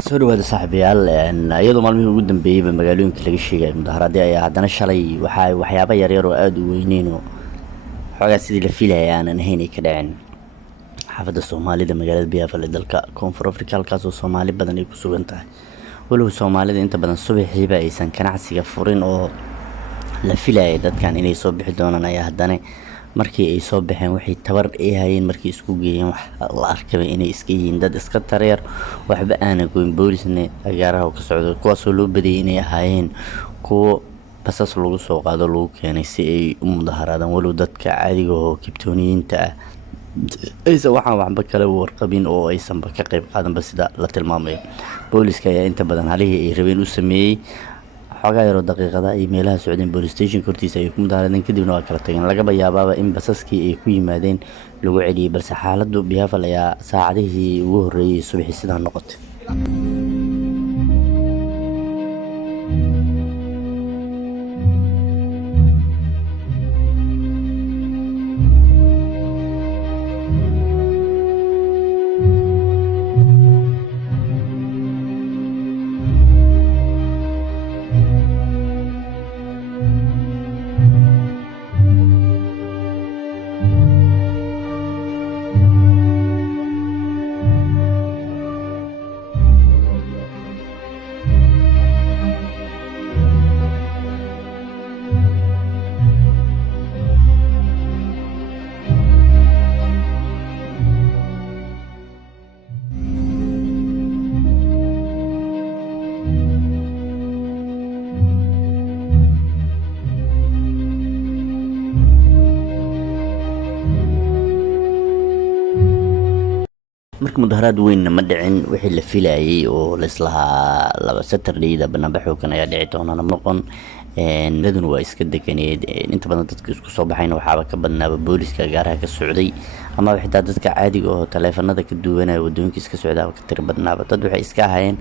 soo dhawaada saaxiibayaal iyadoo maalmihii ugu dambeeyayba magaalooyinka laga sheegay mudaharaadyo ayaa haddana shalay waxyaabo yaryar oo aada u weyneyn oo xoogaa sidii la filayay aanan ahayn ay ka dhaceen xaafadda soomaalida magaalada Biafra ee dalka koonfur Afrika, halkaas oo Soomaali badan ay ku sugan tahay. walow Soomaalida inta badan subaxiiba aysan ganacsiga furin oo la filayay dadkan inay soo bixi doonaan, ayaa haddana markii ay soo baxeen waxay tabar ay hayeen markii isku geeyeen wax la arkay inay iska yihiin dad iska tareer waxba aanan goyn. boolisna agaaraha ka socdo kuwaasoo loo badiyay inay ahaayeen kuwo basas lagu soo qaado lagu keenay si ay u mudaharaadaan, walow dadka caadiga oo kibtooniyiinta ah aysan waxba kale warqabin oo aysanba ka qayb qaadanba sida la tilmaamayo. booliska ayaa inta badan halihii ay rabeen u sameeyey xoogaa yaroo daqiiqada ay meelaha socdeen police station hortiisa ay ku mudaharaadeen, kadibna waa kala tageen. lagaba yaabaaba in basaskii ay ku yimaadeen lagu celiyey, balse xaaladdu Biafra ayaa saacadihii ugu horreeyay subaxii sidaa noqotay. marka mudaharaad weyn ma dhicin wixii la filayay oo la islahaa laba Saturdayda banaanbax xoogan ayaa dhici doona noqon daduna waa iska deganeed. inta badan dadka isku soo baxayna waxaaba ka badnaaba booliska gaaraha ka socday, ama xitaa dadka caadiga oo taleefanada ka duwanaya wadooyinka iska socdaaba ka tir badnaaba. dad waxay iska ahaayeen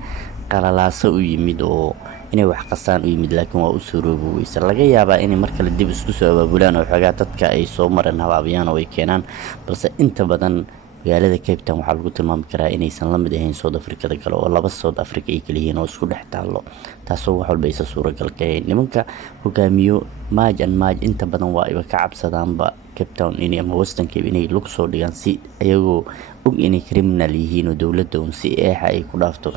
qalalaaso u yimid oo inay wax qasaan u yimid, laakiin waa u suuroobi weyse. laga yaabaa inay mar kale dib isku soo abaabulaan oo xoogaa dadka ay soo mareen habaabiyaan oo ay keenaan, balse inta badan magaalada Cape Town waxaa lagu tilmaami karaa inaysan la mid ahayn South Africa kale oo laba South Africa ay kala yihiin oo isku dhex taalo, taasoo wax walba isa suuragal ka yahay. nimanka hogaamiyo Maj inta badan waa iba ka cabsadaanba Cape Town ama Western Cape inay lug soo dhigaan si ayagoo og inay criminal yihiin oo dowladda un si eexa ay ku dhaafto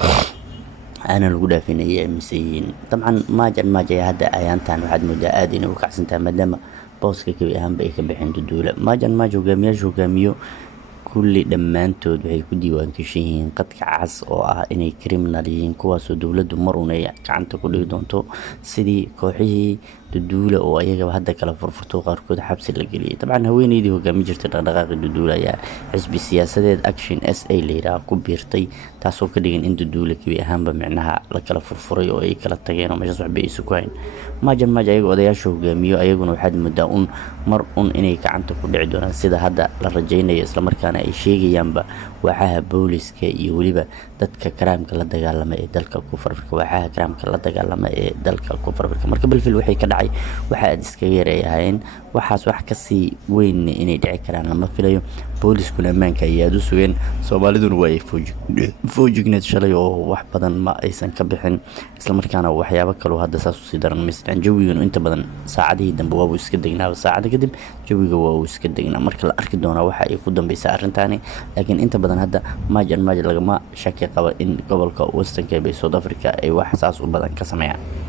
أنا الأولى دافين أي مسيين. طبعا ما جاي هذا أيانتان واحد مدة وكعسنتها مدام بوسك كبي أهم بيك بحين الدولة. ما جو جاميو كل دمانتود waxay ku diiwaan gashiin qadka cas oo ah inay criminaliyiin kuwaas oo dawladdu marunay gacanta ku dhigi doonto sidii kooxihii duduula oo ayaga hadda kala furfurto qaarkood xabsi la geliyay. dabcan haweeneydii hogaami jirtay dhaqdhaqaaqii duduula ayaa xisbi siyaasadeed Action SA leeyahay ku biirtay, taasoo ka dhigan in duduula kibi ahaanba micnaha la kala furfuray oo ay kala tageen oo meesha waxba isu ku hayn. maajan ayaga odayaasha hogaamiyo ayaguna waxaad moodaa mar inay gacanta ku dhici doonaan sida hadda la rajaynayo, isla markaana ay sheegayaanba waxaha booliska iyo waliba dadka karaamka la dagaalama ee dalka Koonfur Afrika, waxaha karaamka la dagaalama ee dalka Koonfur Afrika. marka balfil waxay ka dhacay waxa aad iska yareeyeen waxaas wax ka sii weyn inay dhici karaan lama filayo. booliskuna ammaanka ay aad u sugeen, Soomaaliduna way foojigneed shalay oo wax badan ma aysan ka bixin, isla markaana waxyaabo kale oo hadda saas u sii daran mislan jawigan inta badan saacadihii dambe waa uu iska degnaa, saacada kadib jawiga waa uu iska degnaa. marka la arki doona waxa ay ku dambaysaa arrintaani, laakiin inta badan hadda maajan lagama shaki qaba in gobolka Western Cape ee South Africa ay wax saas u badan ka sameeyaan.